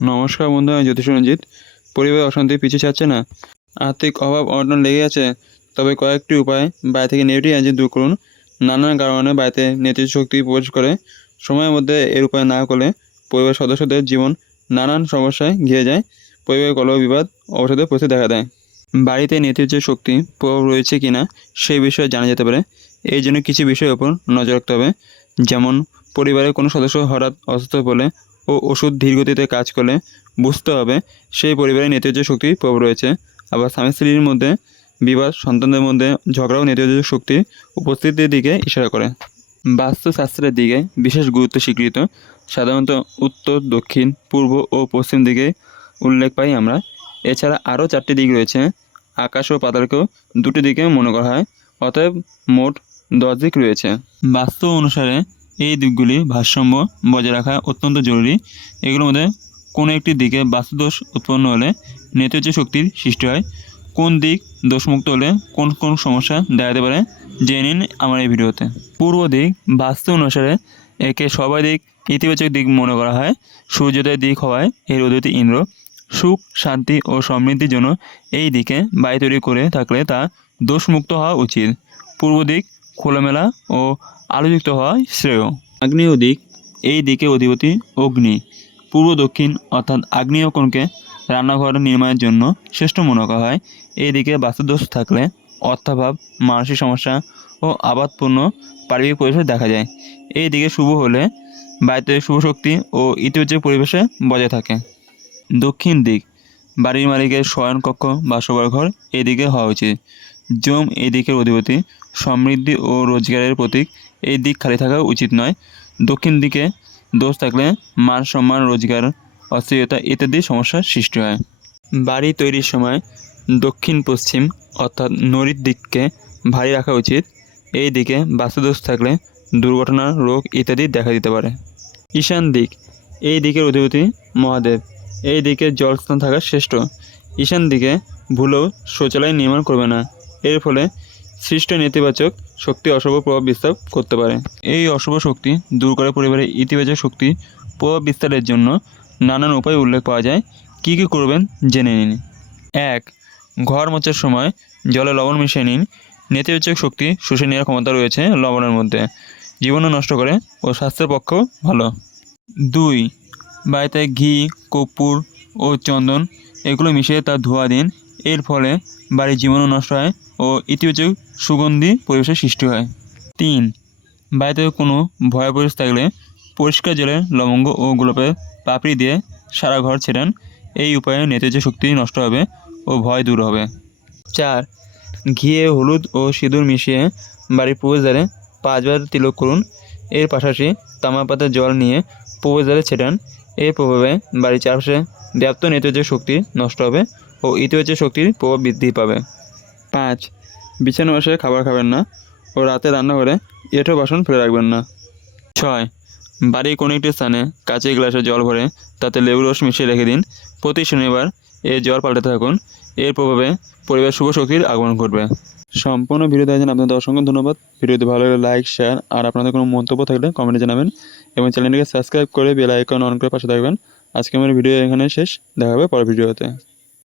নমস্কার বন্ধু, আমি জ্যোতিষ রঞ্জিত। পরিবারের অশান্তি পিছু ছাড়ছে না। আর্থিক অভাব অনটন লেগে আছে। তবে কয়েকটি উপায় বাড়ি থেকে নেগেটিভ এনার্জি দূর করুন। নানান কারণে বাড়িতে নেতিবাচক শক্তি প্রবেশ করে। সময়ের মধ্যে এর উপায় না করলে পরিবারের সদস্যদের জীবন নানান সমস্যায় ঘিরে যায়। পরিবারের কলহ বিবাদ অবসাদের পরিস্থিতি দেখা দেয়। বাড়িতে নেতিবাচক শক্তি প্রভাব রয়েছে কিনা সেই বিষয়ে জানা যেতে পারে। এই জন্য কিছু বিষয়ের ওপর নজর রাখতে হবে। যেমন পরিবারের কোনো সদস্য হঠাৎ অসুস্থ হলে ও ওষুধ ধীরগতিতে কাজ করলে বুঝতে হবে সেই পরিবারে নেতিবাচক শক্তির প্রভাব রয়েছে। আবার স্বামী স্ত্রীর মধ্যে বিবাদ, সন্তানদের মধ্যে ঝগড়াও নেতিবাচক শক্তির উপস্থিতির দিকে ইশারা করে। বাস্তুশাস্ত্রের দিকে বিশেষ গুরুত্ব স্বীকৃত। সাধারণত উত্তর, দক্ষিণ, পূর্ব ও পশ্চিম দিকে উল্লেখ পাই আমরা। এছাড়া আরও 4টি দিক রয়েছে। আকাশ ও পাতালকেও 2টি দিকে মনে করা হয়। অতএব মোট 10 দিক রয়েছে। বাস্তু অনুসারে এই দিকগুলি ভারসাম্য বজায় রাখা অত্যন্ত জরুরি। এগুলোর মধ্যে কোনো একটি দিকে বাস্তুদোষ উৎপন্ন হলে নেতিবাচক শক্তির সৃষ্টি হয়। কোন দিক দোষমুক্ত হলে কোন কোন সমস্যা দেখা যেতে পারে জেনে নিন আমার এই ভিডিওতে। পূর্ব দিক বাস্তু অনুসারে একে সর্বাধিক ইতিবাচক দিক মনে করা হয়। সূর্যোদয়ের দিক হওয়ায় এর অধিপতি ইন্দ্র। সুখ, শান্তি ও সমৃদ্ধির জন্য এই দিকে বাড়ি তৈরি করে থাকলে তা দোষমুক্ত হওয়া উচিত। পূর্ব দিক খোলামেলা ও আলোযুক্ত হওয়া শ্রেয়। আগ্নেয় দিক এই দিকে অধিপতি অগ্নি। পূর্ব দক্ষিণ অর্থাৎ আগ্নেয় কোণকে রান্নাঘর নির্মাণের জন্য শ্রেষ্ঠ মনে করা হয়। এই দিকে বাস্তুদোষ থাকলে অর্থাভাব, মানসিক সমস্যা ও আবাদপূর্ণ পারিবারিক পরিবেশ দেখা যায়। এই দিকে শুভ হলে বাড়িতে শুভ শক্তি ও ইতিবাচক পরিবেশে বজায় থাকে। দক্ষিণ দিক বাড়ির মালিকের শয়নকক্ষ বা শোবার ঘর এদিকে হওয়া উচিত। যম এই দিকের অধিপতি, সমৃদ্ধি ও রোজগারের প্রতীক। এই দিক খালি থাকা উচিত নয়। দক্ষিণ দিকে দোষ থাকলে মান সম্মান, রোজগার, অস্থিরতা ইত্যাদি সমস্যার সৃষ্টি হয়। বাড়ি তৈরির সময় দক্ষিণ পশ্চিম অর্থাৎ নৈಋত দিককে ভারী রাখা উচিত। এই দিকে বাস্তুদোষ থাকলে দুর্ঘটনা, রোগ ইত্যাদি দেখা দিতে পারে। ঈশান দিক এই দিকের অধিপতি মহাদেব। এই দিকে জলস্থান থাকা শ্রেষ্ঠ। ঈশান দিকে ভুলেও শৌচালয় নির্মাণ করবে না। এর ফলে সৃষ্ট নেতিবাচক শক্তি অশুভ প্রভাব বিস্তার করতে পারে। এই অশুভ শক্তি দূর করে পরিবারের ইতিবাচক শক্তি প্রভাব বিস্তারের জন্য নানান উপায় উল্লেখ পাওয়া যায়। কী কী করবেন জেনে নিন। 1. ঘর মোছার সময় জলে লবণ মিশিয়ে নিন। নেতিবাচক শক্তি শুষে নেওয়ার ক্ষমতা রয়েছে লবণের মধ্যে। জীবনও নষ্ট করে ও স্বাস্থ্যের পক্ষেও ভালো। 2. বাড়িতে ঘি, কর্পূর ও চন্দন এগুলো মিশিয়ে তার ধোঁয়া দিন। এর ফলে বাড়ির জীবাণু নষ্ট হয় ও ইতিবাচক সুগন্ধি পরিবেশের সৃষ্টি হয়। 3. বাড়িতে কোনো ভয় পরিবেশ থাকলে পরিষ্কার জলে লবঙ্গ ও গোলাপের পাপড়ি দিয়ে সারা ঘর ছেটান। এই উপায়ে নেতিবাচক শক্তি নষ্ট হবে ও ভয় দূর হবে। 4. ঘিয়ে হলুদ ও সিঁদুর মিশিয়ে বাড়ির প্রবেশদ্বারে 5 বার তিলক করুন। এর পাশাপাশি তামার পাতায় জল নিয়ে প্রবেশদ্বারে ছেটান। এর প্রভাবে বাড়ির চারপাশে ব্যাপ্ত নেতিবাচক শক্তি নষ্ট হবে ও ইতিবাচক শক্তির প্রভাব বৃদ্ধি পাবে। 5. বিছানা বসে খাবার খাবেন না ও রাতে রান্নাঘরে এঁঠো বাসন ফেলে রাখবেন না। 6. বাড়ির কোনো একটি স্থানে কাঁচের গ্লাসে জল ভরে তাতে লেবুর রস মিশিয়ে রেখে দিন। প্রতি শনিবার এই জল পাল্টাতে থাকুন। এর প্রভাবে পরিবার শুভ শক্তির আগমন ঘটবে। সম্পূর্ণ ভিডিও দেখার জন্য আপনাদের অসংখ্য ধন্যবাদ। ভিডিওটি ভালো লাগলে লাইক, শেয়ার আর আপনাদের কোনো মন্তব্য থাকলে কমেন্টে জানাবেন এবং চ্যানেলটিকে সাবস্ক্রাইব করে বেল আইকন অন করে পাশে থাকবেন। আজকে আমার ভিডিও এখানে শেষ। দেখা হবে পরের ভিডিওতে।